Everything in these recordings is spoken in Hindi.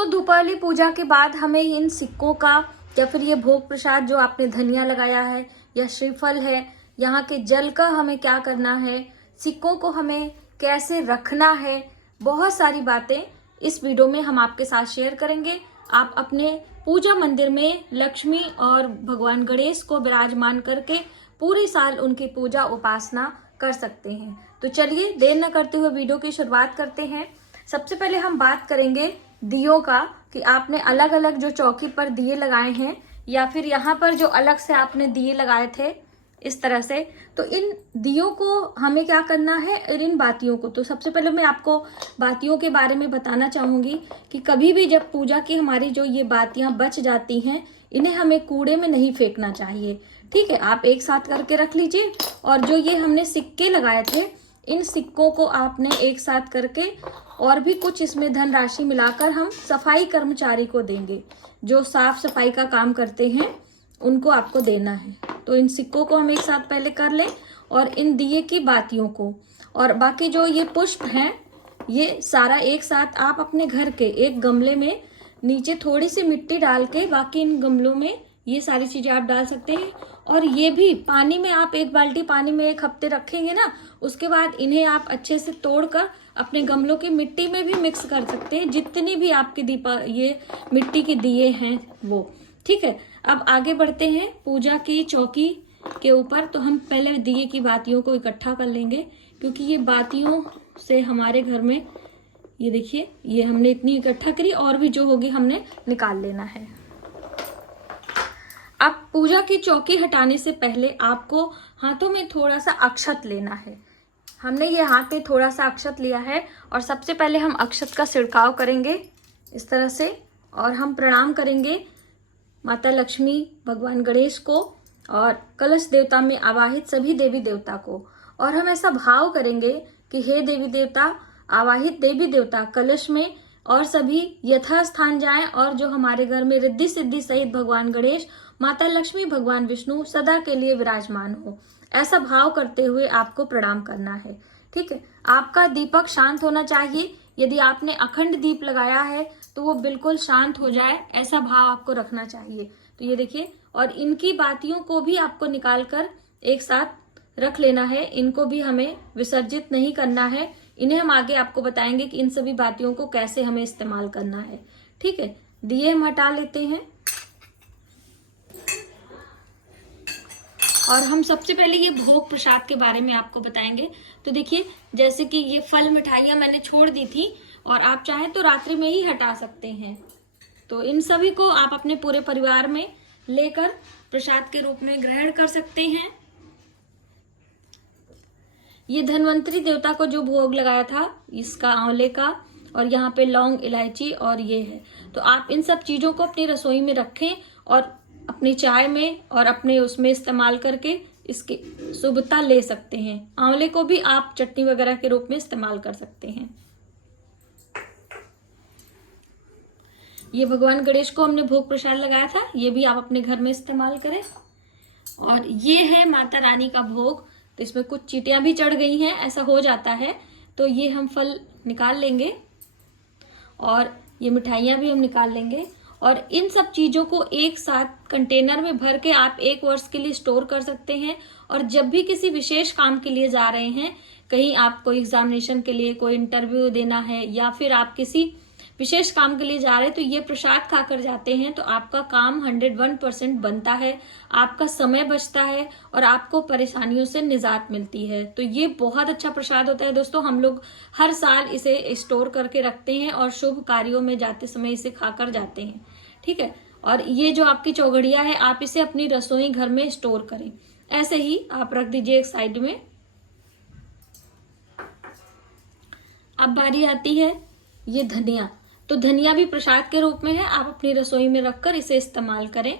दोस्तों धूपावली पूजा के बाद हमें इन सिक्कों का या फिर ये भोग प्रसाद जो आपने धनिया लगाया है या श्रीफल है, यहाँ के जल का हमें क्या करना है, सिक्कों को हमें कैसे रखना है, बहुत सारी बातें इस वीडियो में हम आपके साथ शेयर करेंगे। आप अपने पूजा मंदिर में लक्ष्मी और भगवान गणेश को विराजमान करके पूरे साल उनकी पूजा उपासना कर सकते हैं। तो चलिए देर न करते हुए वीडियो की शुरुआत करते हैं। सबसे पहले हम बात करेंगे दियों का कि आपने अलग अलग जो चौकी पर दिए लगाए हैं या फिर यहाँ पर जो अलग से आपने दिए लगाए थे इस तरह से, तो इन दियों को हमें क्या करना है और इन बातियों को। तो सबसे पहले मैं आपको बातियों के बारे में बताना चाहूंगी कि कभी भी जब पूजा की हमारी जो ये बातियां बच जाती हैं, इन्हें हमें कूड़े में नहीं फेंकना चाहिए। ठीक है, आप एक साथ करके रख लीजिए। और जो ये हमने सिक्के लगाए थे, इन सिक्कों को आपने एक साथ करके और भी कुछ इसमें धनराशि मिलाकर हम सफाई कर्मचारी को देंगे, जो साफ सफाई का काम करते हैं उनको आपको देना है। तो इन सिक्कों को हम एक साथ पहले कर लें और इन दिए की बातियों को और बाकी जो ये पुष्प हैं, ये सारा एक साथ आप अपने घर के एक गमले में नीचे थोड़ी सी मिट्टी डाल के बाकी इन गमलों में ये सारी चीजें आप डाल सकते हैं। और ये भी पानी में आप एक बाल्टी पानी में एक हफ्ते रखेंगे ना, उसके बाद इन्हें आप अच्छे से तोड़कर अपने गमलों की मिट्टी में भी मिक्स कर सकते हैं, जितनी भी आपकी ये मिट्टी के दिए हैं वो। ठीक है, अब आगे बढ़ते हैं पूजा की चौकी के ऊपर। तो हम पहले दिए की बातियों को इकट्ठा कर लेंगे, क्योंकि ये बातियों से हमारे घर में ये देखिए ये हमने इतनी इकट्ठा करी और भी जो होगी हमने निकाल लेना है। अब पूजा की चौकी हटाने से पहले आपको हाथों में थोड़ा सा अक्षत लेना है। हमने ये हाथ में थोड़ा सा अक्षत लिया है और सबसे पहले हम अक्षत का छिड़काव करेंगे इस तरह से और हम प्रणाम करेंगे माता लक्ष्मी, भगवान गणेश को और कलश देवता में आवाहित सभी देवी देवता को। और हम ऐसा भाव करेंगे कि हे देवी देवता, आवाहित देवी देवता कलश में और सभी यथास्थान जाएं और जो हमारे घर में रिद्धि सिद्धि सहित भगवान गणेश, माता लक्ष्मी, भगवान विष्णु सदा के लिए विराजमान हो। ऐसा भाव करते हुए आपको प्रणाम करना है। ठीक है, आपका दीपक शांत होना चाहिए। यदि आपने अखंड दीप लगाया है तो वो बिल्कुल शांत हो जाए, ऐसा भाव आपको रखना चाहिए। तो ये देखिए, और इनकी बातियों को भी आपको निकाल कर एक साथ रख लेना है। इनको भी हमें विसर्जित नहीं करना है। इन्हें हम आगे आपको बताएंगे कि इन सभी बातियों को कैसे हमें इस्तेमाल करना है। ठीक है, दिए हम हटा लेते हैं और हम सबसे पहले ये भोग प्रसाद के बारे में आपको बताएंगे। तो देखिए, जैसे कि ये फल मिठाइयां मैंने छोड़ दी थी और आप चाहें तो रात्रि में ही हटा सकते हैं। तो इन सभी को आप अपने पूरे परिवार में लेकर प्रसाद के रूप में ग्रहण कर सकते हैं। ये धन्वंतरी देवता को जो भोग लगाया था, इसका आंवले का, और यहाँ पे लौंग, इलायची और ये है। तो आप इन सब चीजों को अपनी रसोई में रखें और अपनी चाय में और अपने उसमें इस्तेमाल करके इसकी शुभता ले सकते हैं। आंवले को भी आप चटनी वगैरह के रूप में इस्तेमाल कर सकते हैं। ये भगवान गणेश को हमने भोग प्रसाद लगाया था, ये भी आप अपने घर में इस्तेमाल करें। और ये है माता रानी का भोग। तो इसमें कुछ चींटियां भी चढ़ गई हैं, ऐसा हो जाता है। तो ये हम फल निकाल लेंगे और ये मिठाइयां भी हम निकाल लेंगे और इन सब चीजों को एक साथ कंटेनर में भर के आप 1 वर्ष के लिए स्टोर कर सकते हैं। और जब भी किसी विशेष काम के लिए जा रहे हैं, कहीं आप कोई एग्जामिनेशन के लिए कोई इंटरव्यू देना है या फिर आप किसी विशेष काम के लिए जा रहे हैं, तो ये प्रसाद खाकर जाते हैं तो आपका काम 101% बनता है, आपका समय बचता है और आपको परेशानियों से निजात मिलती है। तो ये बहुत अच्छा प्रसाद होता है दोस्तों। हम लोग हर साल इसे स्टोर करके रखते हैं और शुभ कार्यों में जाते समय इसे खाकर जाते हैं। ठीक है, और ये जो आपकी चौघड़िया है, आप इसे अपनी रसोई घर में स्टोर करें। ऐसे ही आप रख दीजिए एक साइड में। अब बारी आती है ये धनिया। तो धनिया भी प्रसाद के रूप में है, आप अपनी रसोई में रखकर इसे इस्तेमाल करें।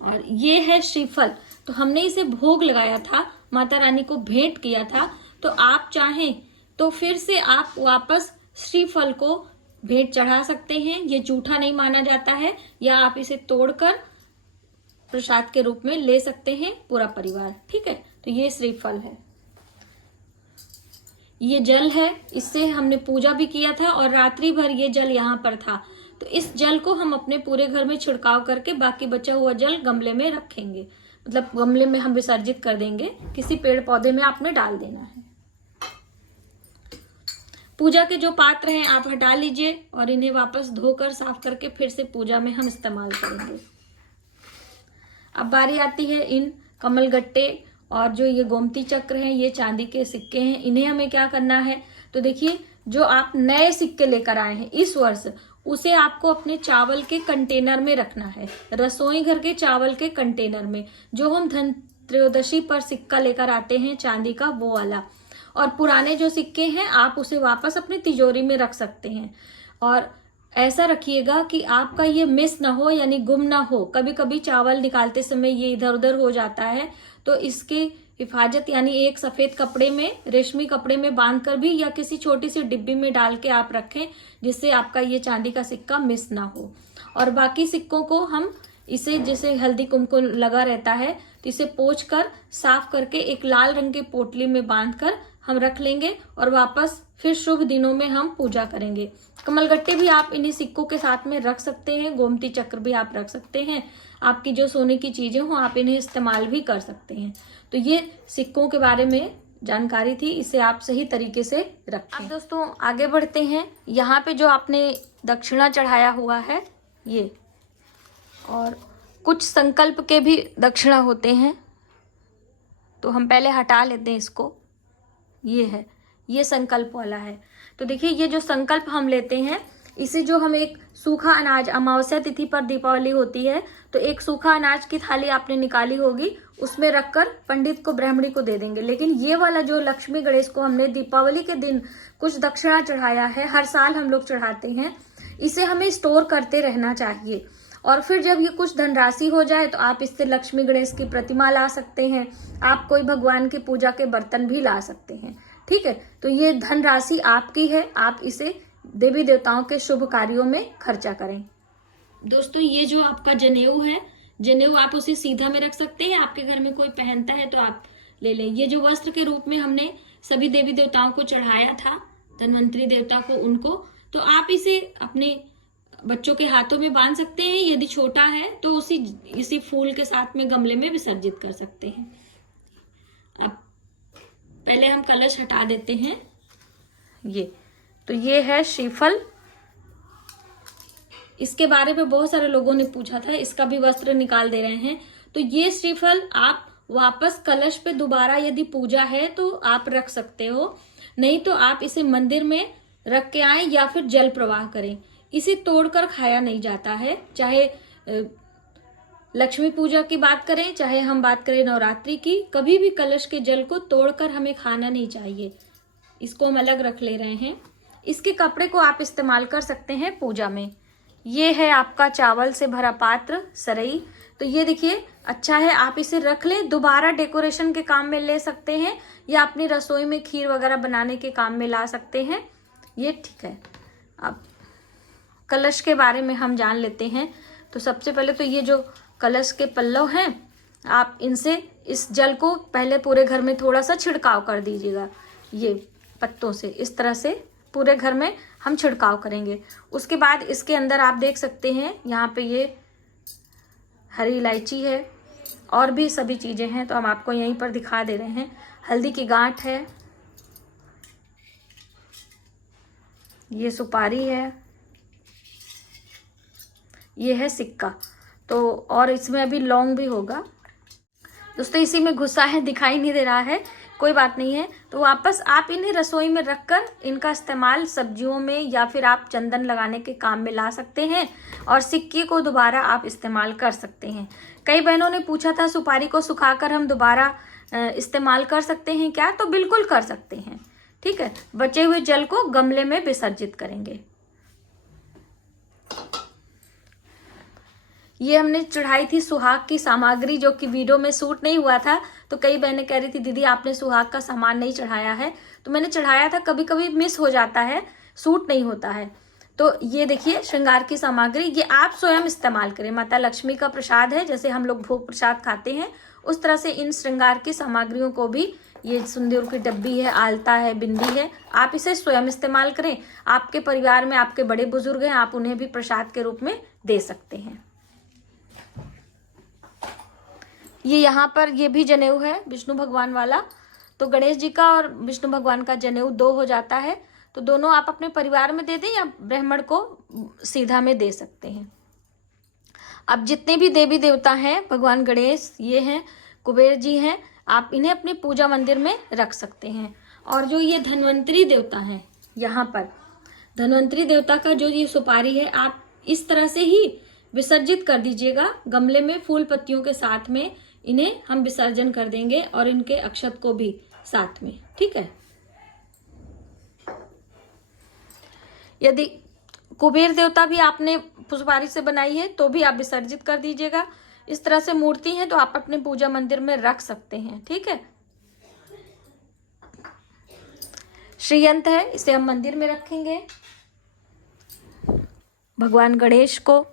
और ये है श्रीफल। तो हमने इसे भोग लगाया था, माता रानी को भेंट किया था। तो आप चाहें तो फिर से आप वापस श्रीफल को भेंट चढ़ा सकते हैं, ये जूठा नहीं माना जाता है। या आप इसे तोड़कर प्रसाद के रूप में ले सकते हैं पूरा परिवार। ठीक है, तो ये श्रीफल है। ये जल है, इससे हमने पूजा भी किया था और रात्रि भर ये जल यहाँ पर था। तो इस जल को हम अपने पूरे घर में छिड़काव करके बाकी बचा हुआ जल गमले में रखेंगे, मतलब गमले में हम विसर्जित कर देंगे, किसी पेड़ पौधे में आपने डाल देना है। पूजा के जो पात्र हैं आप हटा लीजिए और इन्हें वापस धोकर साफ करके फिर से पूजा में हम इस्तेमाल करेंगे। अब बारी आती है इन कमल गट्टे और जो ये गोमती चक्र हैं, ये चांदी के सिक्के हैं, इन्हें हमें क्या करना है। तो देखिए, जो आप नए सिक्के लेकर आए हैं इस वर्ष, उसे आपको अपने चावल के कंटेनर में रखना है, रसोई घर के चावल के कंटेनर में, जो हम धन त्रयोदशी पर सिक्का लेकर आते हैं चांदी का, वो वाला। और पुराने जो सिक्के हैं आप उसे वापस अपनी तिजोरी में रख सकते हैं। और ऐसा रखिएगा कि आपका ये मिस ना हो, यानी गुम ना हो। कभी कभी चावल निकालते समय ये इधर उधर हो जाता है, तो इसके हिफाजत यानी एक सफेद कपड़े में, रेशमी कपड़े में बांधकर भी या किसी छोटी सी डिब्बी में डाल के आप रखें, जिससे आपका ये चांदी का सिक्का मिस ना हो। और बाकी सिक्कों को हम इसे, जैसे हल्दी कुमकुम लगा रहता है, तो इसे पोंछकर साफ करके एक लाल रंग के पोटली में बांधकर हम रख लेंगे और वापस फिर शुभ दिनों में हम पूजा करेंगे। कमलगट्टे भी आप इन्हीं सिक्कों के साथ में रख सकते हैं, गोमती चक्र भी आप रख सकते हैं। आपकी जो सोने की चीजें हो आप इन्हें इस्तेमाल भी कर सकते हैं। तो ये सिक्कों के बारे में जानकारी थी, इसे आप सही तरीके से रखें। अब दोस्तों आगे बढ़ते हैं। यहाँ पे जो आपने दक्षिणा चढ़ाया हुआ है ये, और कुछ संकल्प के भी दक्षिणा होते हैं, तो हम पहले हटा लेते हैं इसको। ये है, ये संकल्प वाला है। तो देखिए, ये जो संकल्प हम लेते हैं, इसे जो हम एक सूखा अनाज, अमावस्या तिथि पर दीपावली होती है, तो एक सूखा अनाज की थाली आपने निकाली होगी, उसमें रखकर पंडित को, ब्राह्मणी को दे देंगे। लेकिन ये वाला जो लक्ष्मी गणेश को हमने दीपावली के दिन कुछ दक्षिणा चढ़ाया है, हर साल हम लोग चढ़ाते हैं, इसे हमें स्टोर करते रहना चाहिए। और फिर जब ये कुछ धनराशि हो जाए तो आप इससे लक्ष्मी गणेश की प्रतिमा ला सकते हैं, आप कोई भगवान की पूजा के बर्तन भी ला सकते हैं। ठीक है, तो ये धनराशि आपकी है, आप इसे देवी देवताओं के शुभ कार्यों में खर्चा करें। दोस्तों, ये जो आपका जनेऊ है, जनेऊ आप उसे सीधा में रख सकते हैं, आपके घर में कोई पहनता है तो आप ले लें। ये जो वस्त्र के रूप में हमने सभी देवी देवताओं को चढ़ाया था, धनवंतरी देवता को, उनको, तो आप इसे अपने बच्चों के हाथों में बांध सकते हैं। यदि छोटा है तो इसी फूल के साथ में गमले में विसर्जित कर सकते हैं। अब पहले हम कलश हटा देते हैं। ये है श्रीफल। इसके बारे में बहुत सारे लोगों ने पूछा था, इसका भी वस्त्र निकाल दे रहे हैं। तो ये श्रीफल आप वापस कलश पे दोबारा यदि पूजा है तो आप रख सकते हो, नहीं तो आप इसे मंदिर में रख के आए या फिर जल प्रवाह करें। इसे तोड़कर खाया नहीं जाता है, चाहे लक्ष्मी पूजा की बात करें, चाहे हम बात करें नवरात्रि की, कभी भी कलश के जल को तोड़कर हमें खाना नहीं चाहिए। इसको हम अलग रख ले रहे हैं। इसके कपड़े को आप इस्तेमाल कर सकते हैं पूजा में। ये है आपका चावल से भरा पात्र, सरई। तो ये देखिए, अच्छा है, आप इसे रख लें, दोबारा डेकोरेशन के काम में ले सकते हैं या अपनी रसोई में खीर वगैरह बनाने के काम में ला सकते हैं। ये ठीक है। अब कलश के बारे में हम जान लेते हैं। तो सबसे पहले तो ये जो कलश के पल्लव हैं, आप इनसे इस जल को पहले पूरे घर में थोड़ा सा छिड़काव कर दीजिएगा। ये पत्तों से इस तरह से पूरे घर में हम छिड़काव करेंगे। उसके बाद इसके अंदर आप देख सकते हैं, यहाँ पे ये हरी इलायची है और भी सभी चीजें हैं, तो हम आपको यहीं पर दिखा दे रहे हैं। हल्दी की गांठ है, ये सुपारी है, ये है सिक्का। तो और इसमें अभी लौंग भी होगा। दोस्तों, इसी में घुसा है, दिखाई नहीं दे रहा है, कोई बात नहीं है। तो वापस आप इन्हें रसोई में रखकर इनका इस्तेमाल सब्जियों में या फिर आप चंदन लगाने के काम में ला सकते हैं, और सिक्के को दोबारा आप इस्तेमाल कर सकते हैं। कई बहनों ने पूछा था, सुपारी को सुखाकर हम दोबारा इस्तेमाल कर सकते हैं क्या? तो बिल्कुल कर सकते हैं। ठीक है, बचे हुए जल को गमले में विसर्जित करेंगे। ये हमने चढ़ाई थी सुहाग की सामग्री, जो कि वीडियो में शूट नहीं हुआ था। तो कई बहनें कह रही थी, दीदी आपने सुहाग का सामान नहीं चढ़ाया है। तो मैंने चढ़ाया था, कभी कभी मिस हो जाता है, शूट नहीं होता है। तो ये देखिए श्रृंगार की सामग्री, ये आप स्वयं इस्तेमाल करें। माता लक्ष्मी का प्रसाद है, जैसे हम लोग भोग प्रसाद खाते हैं, उस तरह से इन श्रृंगार की सामग्रियों को भी ये सिंदूर की डब्बी है, आलता है, बिंदी है, आप इसे स्वयं इस्तेमाल करें। आपके परिवार में आपके बड़े बुजुर्ग हैं, आप उन्हें भी प्रसाद के रूप में दे सकते हैं। ये यहाँ पर ये भी जनेऊ है विष्णु भगवान वाला। तो गणेश जी का और विष्णु भगवान का जनेऊ 2 हो जाता है। तो दोनों आप अपने परिवार में दे दें या ब्राह्मण को सीधा में दे सकते हैं। अब जितने भी देवी देवता हैं, भगवान गणेश ये हैं, कुबेर जी हैं, आप इन्हें अपने पूजा मंदिर में रख सकते हैं। और जो ये धन्वंतरी देवता हैं, यहाँ पर धन्वंतरी देवता का जो ये सुपारी है, आप इस तरह से ही विसर्जित कर दीजिएगा गमले में फूल पत्तियों के साथ में। इन्हें हम विसर्जन कर देंगे और इनके अक्षत को भी साथ में, ठीक है। यदि कुबेर देवता भी आपने सुपारी से बनाई है तो भी आप विसर्जित कर दीजिएगा। इस तरह से मूर्ति है तो आप अपने पूजा मंदिर में रख सकते हैं, ठीक है। श्रीयंत्र है, इसे हम मंदिर में रखेंगे। भगवान गणेश को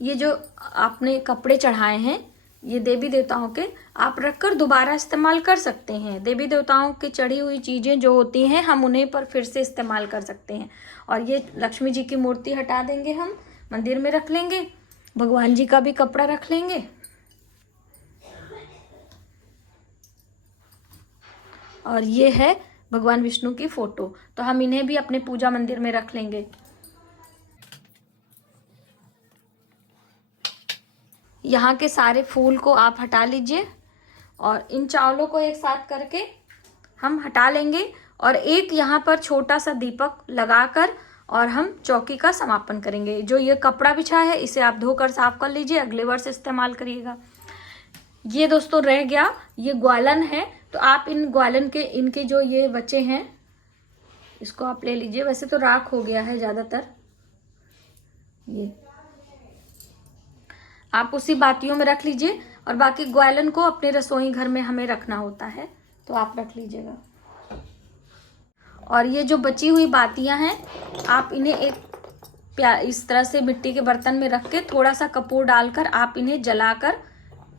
ये जो आपने कपड़े चढ़ाए हैं, ये देवी देवताओं के आप रखकर दोबारा इस्तेमाल कर सकते हैं। देवी देवताओं की चढ़ी हुई चीजें जो होती हैं, हम उन्हें पर फिर से इस्तेमाल कर सकते हैं। और ये लक्ष्मी जी की मूर्ति हटा देंगे, हम मंदिर में रख लेंगे। भगवान जी का भी कपड़ा रख लेंगे। और ये है भगवान विष्णु की फोटो, तो हम इन्हें भी अपने पूजा मंदिर में रख लेंगे। यहाँ के सारे फूल को आप हटा लीजिए और इन चावलों को एक साथ करके हम हटा लेंगे। और एक यहाँ पर छोटा सा दीपक लगाकर और हम चौकी का समापन करेंगे। जो ये कपड़ा बिछा है इसे आप धोकर साफ कर लीजिए, अगले वर्ष इस्तेमाल करिएगा। ये दोस्तों रह गया, ये ग्वालन है, तो आप इन ग्वालन के इनके जो ये बचे हैं इसको आप ले लीजिए। वैसे तो राख हो गया है ज्यादातर, ये आप उसी बातियों में रख लीजिए। और बाकी ग्वालन को अपने रसोई घर में हमें रखना होता है, तो आप रख लीजिएगा। और ये जो बची हुई बातियां हैं, आप इन्हें एक इस तरह से मिट्टी के बर्तन में रख के थोड़ा सा कपूर डालकर आप इन्हें जलाकर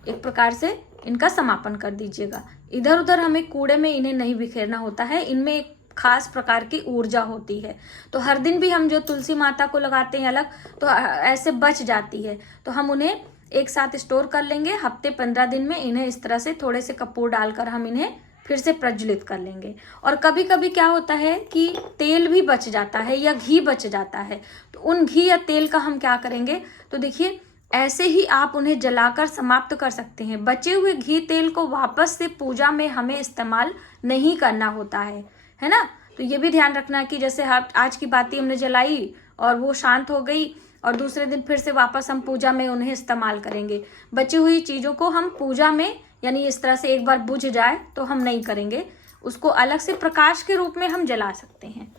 एक प्रकार से इनका समापन कर दीजिएगा। इधर उधर हमें कूड़े में इन्हें नहीं बिखेरना होता है, इनमें एक खास प्रकार की ऊर्जा होती है। तो हर दिन भी हम जो तुलसी माता को लगाते हैं अलग, तो ऐसे बच जाती है, तो हम उन्हें एक साथ स्टोर कर लेंगे। हफ्ते 15 दिन में इन्हें इस तरह से थोड़े से कपूर डालकर हम इन्हें फिर से प्रज्वलित कर लेंगे। और कभी कभी क्या होता है कि तेल भी बच जाता है या घी बच जाता है, तो उन घी या तेल का हम क्या करेंगे, तो देखिए ऐसे ही आप उन्हें जलाकर समाप्त कर सकते हैं। बचे हुए घी तेल को वापस से पूजा में हमें इस्तेमाल नहीं करना होता है ना। तो ये भी ध्यान रखना कि जैसे आज की बाती हमने जलाई और वो शांत हो गई और दूसरे दिन फिर से वापस हम पूजा में उन्हें इस्तेमाल करेंगे। बची हुई चीजों को हम पूजा में यानी इस तरह से एक बार बुझ जाए तो हम नहीं करेंगे, उसको अलग से प्रकाश के रूप में हम जला सकते हैं।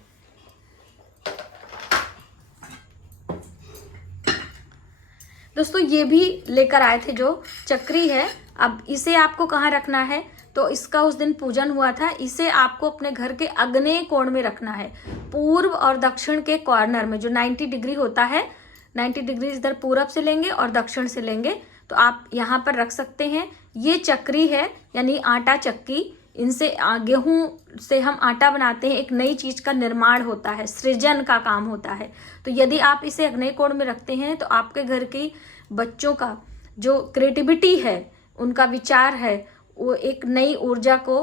दोस्तों ये भी लेकर आए थे जो चक्री है। अब इसे आपको कहाँ रखना है, तो इसका उस दिन पूजन हुआ था, इसे आपको अपने घर के अग्नेय कोण में रखना है, पूर्व और दक्षिण के कॉर्नर में। जो 90 डिग्री होता है, 90 डिग्री इधर पूरब से लेंगे और दक्षिण से लेंगे, तो आप यहाँ पर रख सकते हैं। ये चक्री है यानी आटा चक्की, इनसे गेहूं से हम आटा बनाते हैं, एक नई चीज का निर्माण होता है, सृजन का काम होता है। तो यदि आप इसे अग्नेय कोण में रखते हैं तो आपके घर की बच्चों का जो क्रिएटिविटी है, उनका विचार है, वो एक नई ऊर्जा को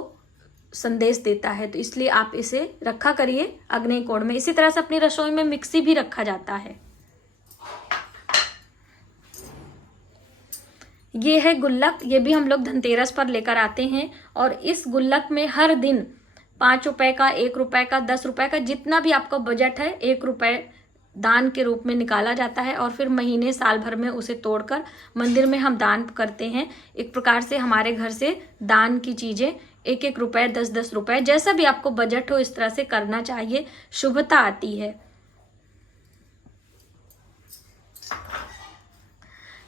संदेश देता है। तो इसलिए आप इसे रखा करिए अग्नेय कोण में। इसी तरह से अपनी रसोई में मिक्सी भी रखा जाता है। ये है गुल्लक, ये भी हम लोग धनतेरस पर लेकर आते हैं। और इस गुल्लक में हर दिन 5 रुपए का, 1 रुपए का, 10 रुपए का, जितना भी आपका बजट है, 1 रुपए दान के रूप में निकाला जाता है। और फिर महीने साल भर में उसे तोड़कर मंदिर में हम दान करते हैं। एक प्रकार से हमारे घर से दान की चीजें 1-1 रुपए, 10-10 रुपए, जैसा भी आपको बजट हो इस तरह से करना चाहिए, शुभता आती है।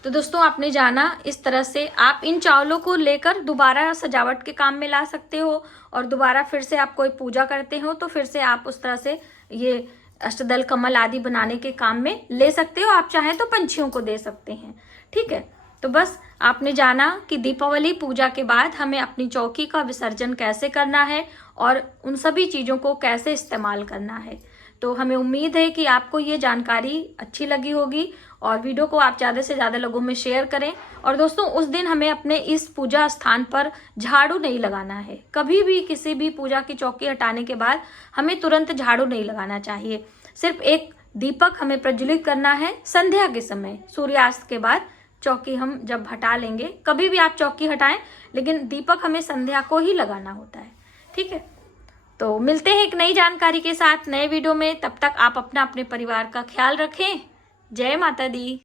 तो दोस्तों आपने जाना इस तरह से आप इन चावलों को लेकर दोबारा सजावट के काम में ला सकते हो, और दोबारा फिर से आप कोई पूजा करते हो तो फिर से आप उस तरह से ये अष्टदल कमल आदि बनाने के काम में ले सकते हो। आप चाहें तो पंछियों को दे सकते हैं। ठीक है, तो बस आपने जाना कि दीपावली पूजा के बाद हमें अपनी चौकी का विसर्जन कैसे करना है और उन सभी चीज़ों को कैसे इस्तेमाल करना है। तो हमें उम्मीद है कि आपको ये जानकारी अच्छी लगी होगी और वीडियो को आप ज़्यादा से ज़्यादा लोगों में शेयर करें। और दोस्तों उस दिन हमें अपने इस पूजा स्थान पर झाड़ू नहीं लगाना है। कभी भी किसी भी पूजा की चौकी हटाने के बाद हमें तुरंत झाड़ू नहीं लगाना चाहिए। सिर्फ एक दीपक हमें प्रज्वलित करना है संध्या के समय, सूर्यास्त के बाद चौकी हम जब हटा लेंगे। कभी भी आप चौकी हटाएं, लेकिन दीपक हमें संध्या को ही लगाना होता है। ठीक है, तो मिलते हैं एक नई जानकारी के साथ नए वीडियो में। तब तक आप अपना अपने परिवार का ख्याल रखें। जय माता दी।